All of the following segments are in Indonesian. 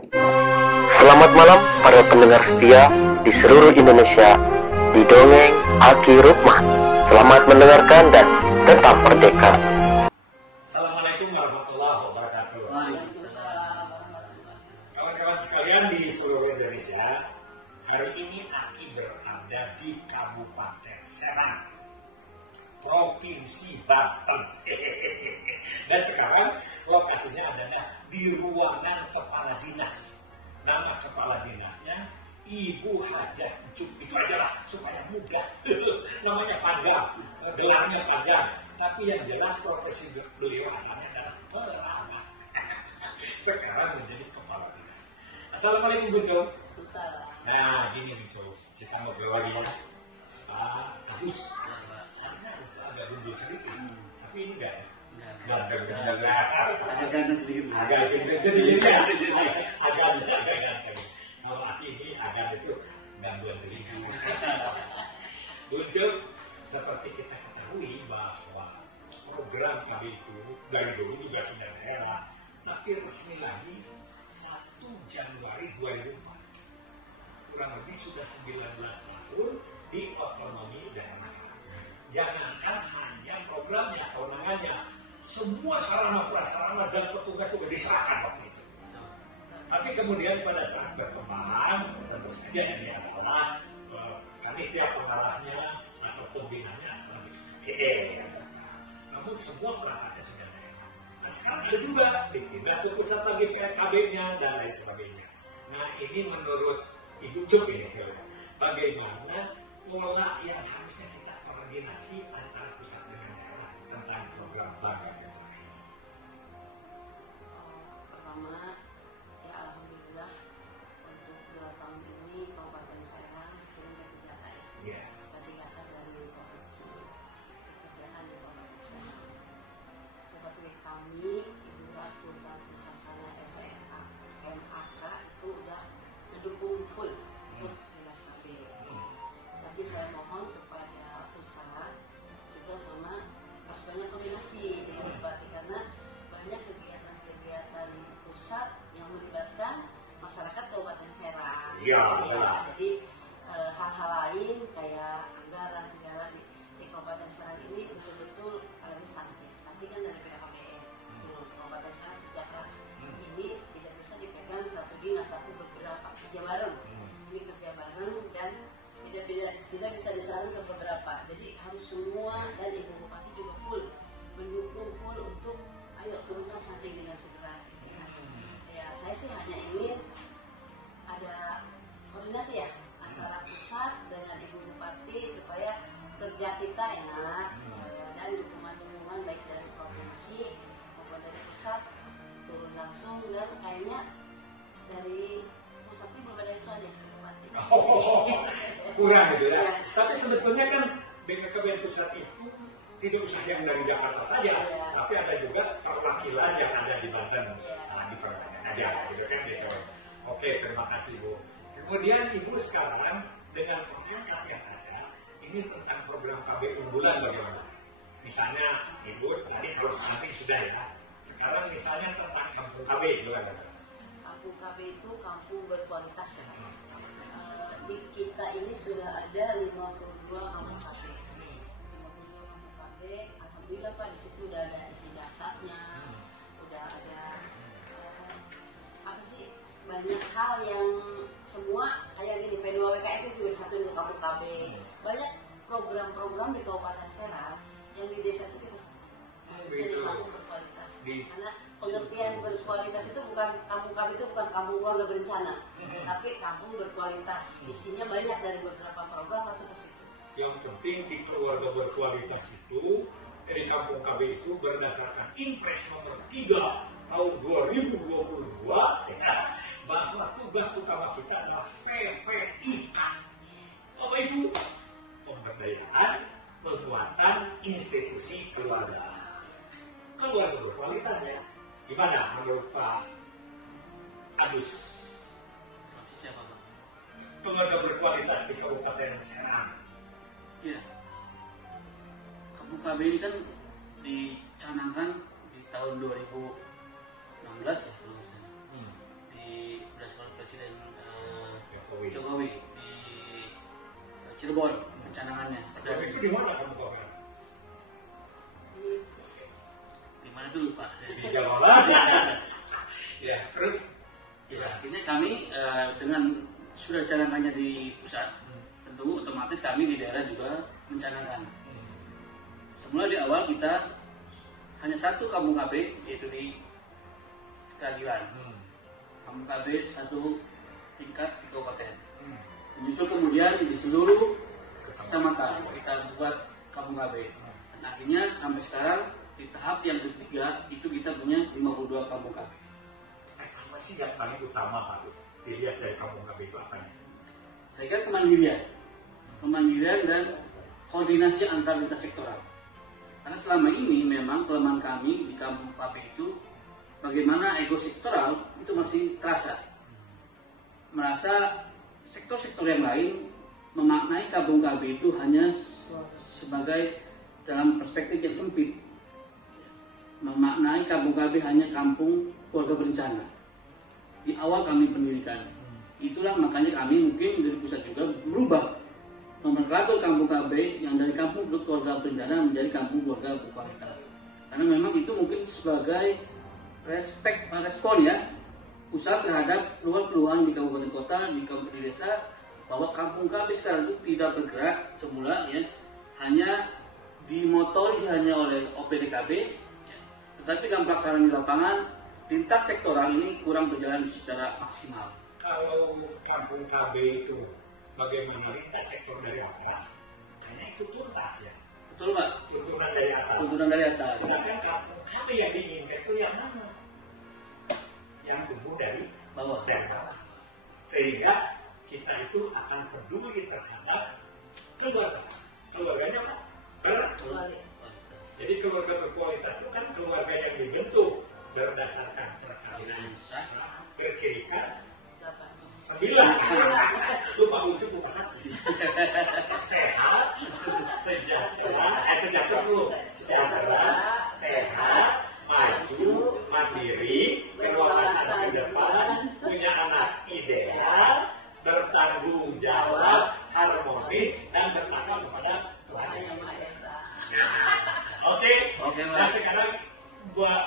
Selamat malam para pendengar setia di seluruh Indonesia di Dongeng Aki Rukman. Selamat mendengarkan dan tetap merdeka. Assalamualaikum warahmatullahi wabarakatuh. Kawan-kawan sekalian di seluruh Indonesia, hari ini Aki berada di Kabupaten Serang, Provinsi Banten. Dan sekarang lokasinya adalah di ruangan kepala dinas. Nama kepala dinasnya Ibu Hajah Juk. Itu aja lah supaya mudah. Namanya panjang, gelarnya panjang. Tapi yang jelas profesi beliau asalnya adalah perawat. Sekarang menjadi kepala dinas. Assalamualaikum Bu Jo. Nah gini Bu Jo, kita ngobrol lagi ya. Pak Agus. Harusnya agak gundul sedikit. Tapi ini enggak ya. Agak ganteng sedikit. Agak ganteng. Kalau Aki ini agak itu gangguan telinga. Untuk seperti kita ketahui bahwa program kami itu dari dulu juga sudah daerah, tapi resmi lagi 1 Januari 2004. Kurang lebih sudah 19 tahun di otonomi daerah. Jangankan hanya programnya, kewenangannya, semua sarana prasarana dan petugas juga diserahkan waktu itu. Tapi kemudian pada saat berkembang, tentu saja ini adalah panitia pengarahnya atau pembinanya lebih gede. Namun semua perangkatnya sudah daerah. Nah sekarang ada juga dipindah ke pusat lagi KB-nya dan lain sebagainya. Nah ini menurut Ibu Cuk ini, bagaimana pola yang harusnya kita koordinasi antara pusat dengan daerah tentang program Bangga Kencana ini? Pertama, ya alhamdulillah untuk 2 tahun ini Kabupaten Serang kirim P3K ya. P3K dari provinsi dikerjakan di Kabupaten Serang. Bupati kami Ibu Ratu Tati Hasanah SMA MAK itu udah mendukung full untuk dinas KB. Tapi saya mohon kepada pusat juga sama harus banyak koordinasi dengan Bupati karena banyak kegiatan-kegiatan pusat yang melibatkan masyarakat Kabupaten Serang. Ya. Jadi hal-hal lain kayak anggaran segala di Kabupaten Serang ini betul-betul alami stunting kan dari PKKBN. Kabupaten Serang kerja keras. Ini tidak bisa dipegang satu dinas tapi beberapa kerja bareng. Ini kerja bareng dan tidak bisa disarankan ke beberapa. Jadi harus semua dan Ibu Bupati juga full mendukung full untuk ayo turunkan stunting dengan segera. Ya saya sih hanya ingin ada koordinasi ya antara pusat dengan Ibu Bupati supaya kerja kita enak dan dukungan-dukungan baik dari provinsi maupun dari pusat turun langsung dan kayaknya dari pusatnya belum ada isu aja Bupati. Kurang gitu ya. Tapi sebetulnya kan BKKBN pusat itu tidak usah yang dari Jakarta saja, tapi ada juga perwakilan yang ada di Banten. Nah, di Banten aja gitu kan gitu. Oke, terima kasih Bu. Kemudian Ibu sekarang dengan perangkat yang ada, ini tentang program KB unggulan bagaimana? Misalnya Ibu tadi kalau stunting sudah ya. Sekarang misalnya tentang kampung KB juga kan. Kampung KB itu kampung berkualitas ya. Di kita ini sudah ada 52 kampung KB. 52 kampung KB, alhamdulillah Pak, di situ udah ada isi dasarnya, udah ada apa sih, banyak hal yang semua kayak gini, P2WKS itu juga satu di kampung KB. Banyak program-program di Kabupaten Serang yang di desa itu kita maksudnya di kampung berkualitas. Karena pengertian berkualitas itu bukan kampung KB itu bukan kampung keluarga berencana, tapi kampung berkualitas. Isinya banyak dari beberapa program masuk ke situ. Yang penting di keluarga berkualitas itu di kampung KB itu berdasarkan Impres nomor 3 tahun 2022 ya, bahwa tugas utama kita adalah PPIK. Apa itu? Pemberdayaan penguatan institusi keluarga. Keluarga berkualitas ya. Gimana menurut Pak Agus? Siapa Pak? Keluarga berkualitas di Kabupaten Serang. Ya, Kampung KB ini kan dicanangkan di tahun 2016 ya kalau nggak salah. Cirebon pencanangannya. Sebelum itu di mana kamu kemarin? Di mana dulu Pak? Di Jawa Barat. Ya, terus Ya, akhirnya kami dengan sudah canangannya di pusat, tentu otomatis kami di daerah juga mencanangkan. Semula di awal kita hanya satu kampung KB, yaitu di Keadilan. Kampung KB satu tingkat di kabupaten. Menyusul kemudian di seluruh kecamatan kita buat kampung KB. Dan akhirnya sampai sekarang di tahap yang ketiga itu kita punya 52 kampung KB. apa sih yang paling utama harus dilihat dari kampung KB itu apanya? Saya kira kemandirian dan koordinasi antar lintas sektoral. Karena selama ini memang kelemahan kami di kampung KB itu bagaimana ego sektoral itu masih terasa. Merasa sektor-sektor yang lain memaknai kampung KB itu hanya sebagai dalam perspektif yang sempit. Memaknai kampung KB hanya kampung keluarga berencana. Di awal kami pendirikan. Itulah makanya kami mungkin dari pusat juga berubah nomenklatur kampung KB yang dari kampung keluarga berencana menjadi kampung keluarga berkualitas. Karena memang itu mungkin sebagai respon ya pusat terhadap keluhan-keluhan di kabupaten kota, di desa, bahwa kampung KB sekarang itu tidak bergerak semula ya, hanya dimotori hanya oleh OPDKB ya, tetapi dalam pelaksanaan di lapangan lintas sektoral ini kurang berjalan secara maksimal. Kalau kampung KB itu bagaimana lintas sektor dari atas, kayaknya itu tuntas ya. Betul Pak? Tuntunan dari atas. Tuntunan dari atas. Sedangkan kampung KB yang diinginkan itu yang mana? Yang tumbuh dari Bawah. bawah. Sehingga kita itu akan peduli terhadap keluarga. Keluarganya apa? Jadi keluarga berkualitas itu kan keluarga yang dibentuk berdasarkan perkawinan sah, bercirikan 9. Lupa lucu lupa satu. Sehat, sejahtera, sehat, maju, mandiri, berwawasan ke depan, punya anak ideal, bertanggung jawab, harmonis, dan bertakwa kepada Tuhan Yang Maha Esa. Oke. Nah sekarang Pak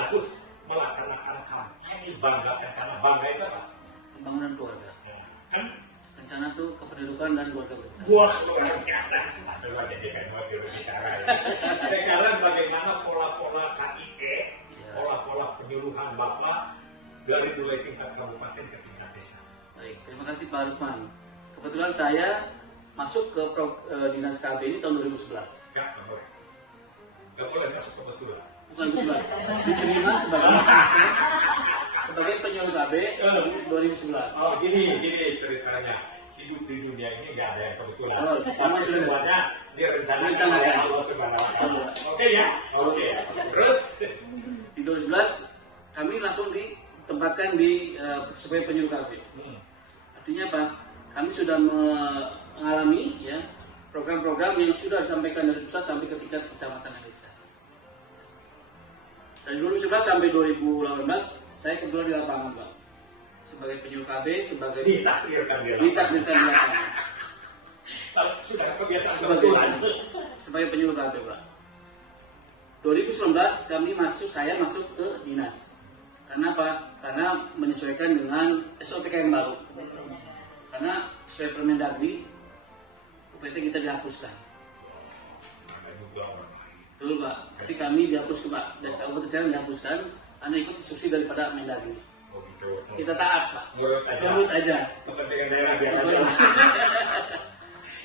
Agus melaksanakan kampanye bangga kencana. Bangga itu apa? Pembangunan keluarga. Kan? Kencana tuh kependudukan dan keluarga berencana. Wah, luar biasa. Aduh, ada kan mau juru bicara ya. Sekarang bagaimana pola-pola KIE, pola-pola penyuluhan Bapak dari mulai tingkat kabupaten ke tingkat desa? Baik, terima kasih Pak Lukman. Kebetulan saya masuk ke Dinas KB ini tahun 2011. Enggak boleh. Enggak boleh masuk kebetulan. Bukan kebetulan. Diterima sebagai penyuluh KB 2011. Oh, gini ceritanya. Hidup di dunia ini nggak ada yang kebetulan. Sama semuanya direncanakan oleh Allah Subhanahu wa Ta'ala. Oke ya? Oke. Terus di 2011 kami langsung ditempatkan di sebagai penyuluh KB. Artinya apa? Kami sudah mengalami ya program-program yang sudah disampaikan dari pusat sampai ke tingkat kecamatan dan desa. Dari 2011 sampai 2018 saya kebetulan di lapangan Pak. Sebagai penyuluh KB, sebagai ditakdirkan di lapangan. Sudah kebiasaan kebetulan. Sebagai penyuluh KB Pak. 2019 saya masuk ke dinas. Karena apa? Karena menyesuaikan dengan SOPK yang baru. Karena sesuai Permendagri UPT kita dihapuskan. Betul Pak. Tapi kami dihapuskan Pak. Dan kabupaten saya dihapuskan karena ikut instruksi daripada Mendagri. Oh gitu. Kita taat Pak. Nurut aja. Kepentingan daerah biar aja.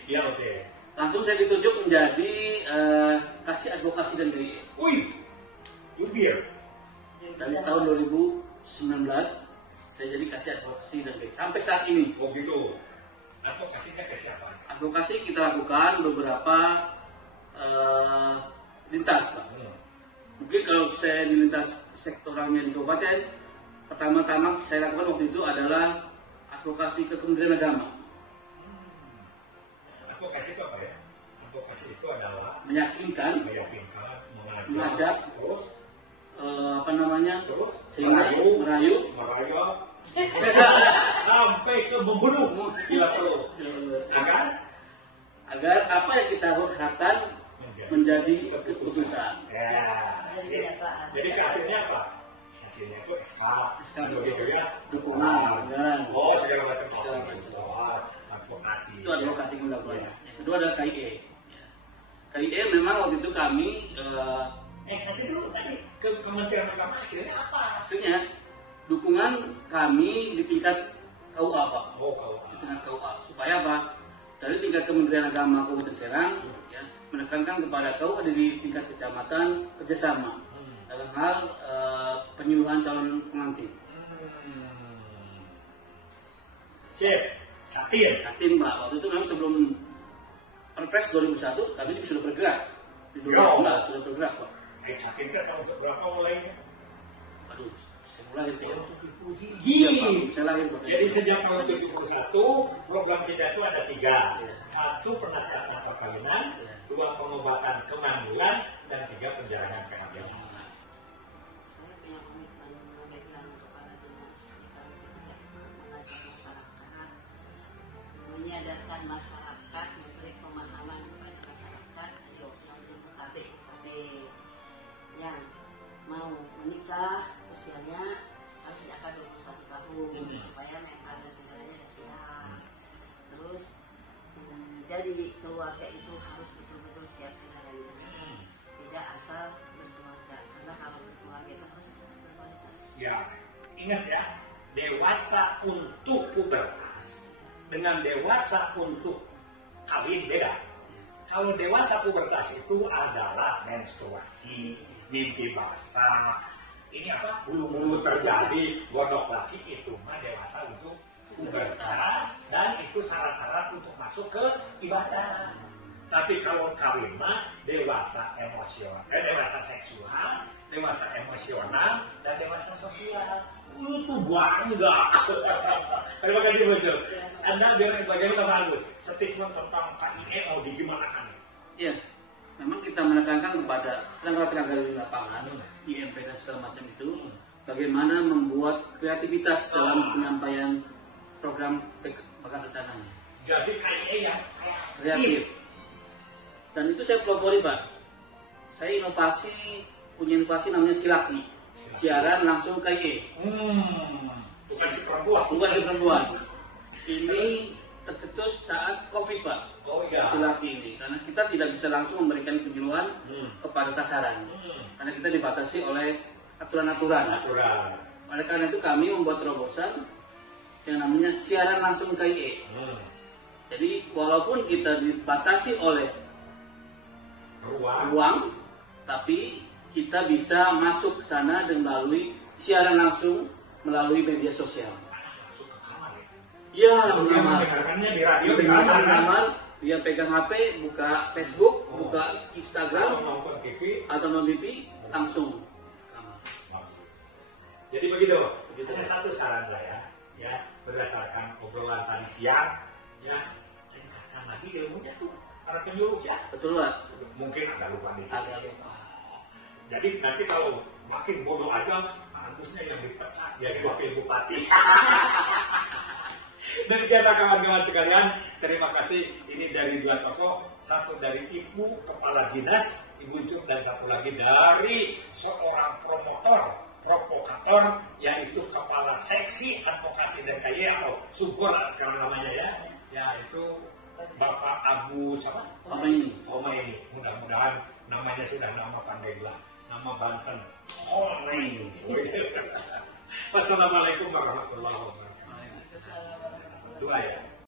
Iya oke. Langsung saya ditunjuk menjadi kasih advokasi dan GIE. Wih, jubir. Dari tahun 2019 saya jadi kasih advokasi dan GIE sampai saat ini. Oh gitu. Advokasinya ke siapa? Advokasi kita lakukan beberapa lintas Pak. Mungkin kalau saya di lintas sektoralnya di kabupaten, pertama-tama saya lakukan waktu itu adalah advokasi ke Kementerian Agama. Advokasi itu apa ya? Advokasi itu adalah meyakinkan, mengajak, terus terus sehingga merayu sampai ke membunuh bila perlu. Ya kan? agar apa yang kita harapkan menjadi keputusan. Ya. Jadi hasilnya apa? Hasilnya itu SK begitu ya. Dukungan, anggaran. Oh, segala macam advokasi. Itu advokasi undang-undang. Yang kedua adalah KIE. KIE memang waktu itu kami nanti dulu tadi ke Kementerian Agama hasilnya apa? Hasilnya dukungan kami di tingkat KUA, Pak. Oh, KUA. Di tingkat KUA. Supaya apa? Dari tingkat Kementerian Agama Kabupaten Serang ya, menekankan kepada KUA di tingkat kecamatan kerjasama dalam hal penyuluhan calon pengantin. Sip, Satin Pak. Waktu itu memang sebelum Perpres 2001 kami juga sudah bergerak. Di 2019 sudah bergerak, Pak. Satin kan tahun berapa mulainya? Aduh, saya mulai itu ya. Iya, Saya lahir, Pak. jadi sejak tahun 71 program kita itu ada 3. 1 penasihatan perkawinan, 2 pengobatan kemandulan, dan 3 penjarahan kehamilan. Saya punya komitmen memegang kepada dinas mengajak masyarakat, menyadarkan masyarakat, memberi pemahaman kepada masyarakat. Ayo yang belum KB yang mau menikah usianya harus di angka 21 tahun supaya mental dan segalanya siap. Terus jadi keluarga itu harus betul-betul siap segalanya, tidak asal berkeluarga, karena kalau berkeluarga itu harus berkualitas. Ya, ingat ya, dewasa untuk pubertas dengan dewasa untuk kawin beda. Kalau dewasa pubertas itu adalah menstruasi, mimpi basah, ini apa, bulu-bulu terjadi, godok laki, itu mah dewasa untuk pubertas dan itu syarat-syarat untuk masuk ke ibadah. Tapi kalau kawin mah dewasa emosional, dewasa seksual, dewasa emosional, dan dewasa sosial. Itu bangga. Terima kasih Bojol. Anda biar sebagai lebih bagus. Statement tentang KIE mau digimanakan? Iya, memang kita menekankan kepada tenaga-tenaga di lapangan, IMP dan segala macam itu, bagaimana membuat kreativitas dalam penyampaian program bakal rencananya. Jadi KIE yang kreatif. Dan itu saya pelopori, Pak. Saya punya inovasi namanya Silaki. Siaran langsung KIE. Bukan si perempuan. Bukan si perempuan. Ini tercetus saat COVID, Pak. Oh iya. Silaki ini, karena kita tidak bisa langsung memberikan penyuluhan kepada sasaran, karena kita dibatasi oleh aturan-aturan. Oleh karena itu kami membuat terobosan yang namanya siaran langsung KIE. Jadi walaupun kita dibatasi oleh ruang, tapi kita bisa masuk ke sana dan melalui siaran langsung melalui media sosial. Masuk ke kamar ya? Ya, mendengarkannya di radio, di kamar. Dia pegang HP, buka Facebook, buka Instagram, nonton TV, atau nonton TV, langsung kamar. Jadi begitu. Hanya satu saran saya, ya, berdasarkan obrolan tadi siang, ya, tingkatkan lagi ilmunya tuh para penyuluh ya. Betul, Pak. Mungkin agak lupa dikit. Agak lupa. Jadi nanti kalau makin bodoh aja, bagusnya yang dipecat jadi wakil bupati. Demikian kawan-kawan sekalian, terima kasih. Ini dari 2 tokoh, satu dari Ibu Kepala Dinas, Ibu Cuk, dan satu lagi dari seorang provokator, yaitu Kepala Seksi Advokasi dan KIE atau Subur sekarang namanya ya, yaitu Bapak Abu siapa? Omaini. Mudah-mudahan namanya sudah nama Pandeglang, nama Banten. Omaini. Wassalamualaikum warahmatullahi wabarakatuh. 2 ya.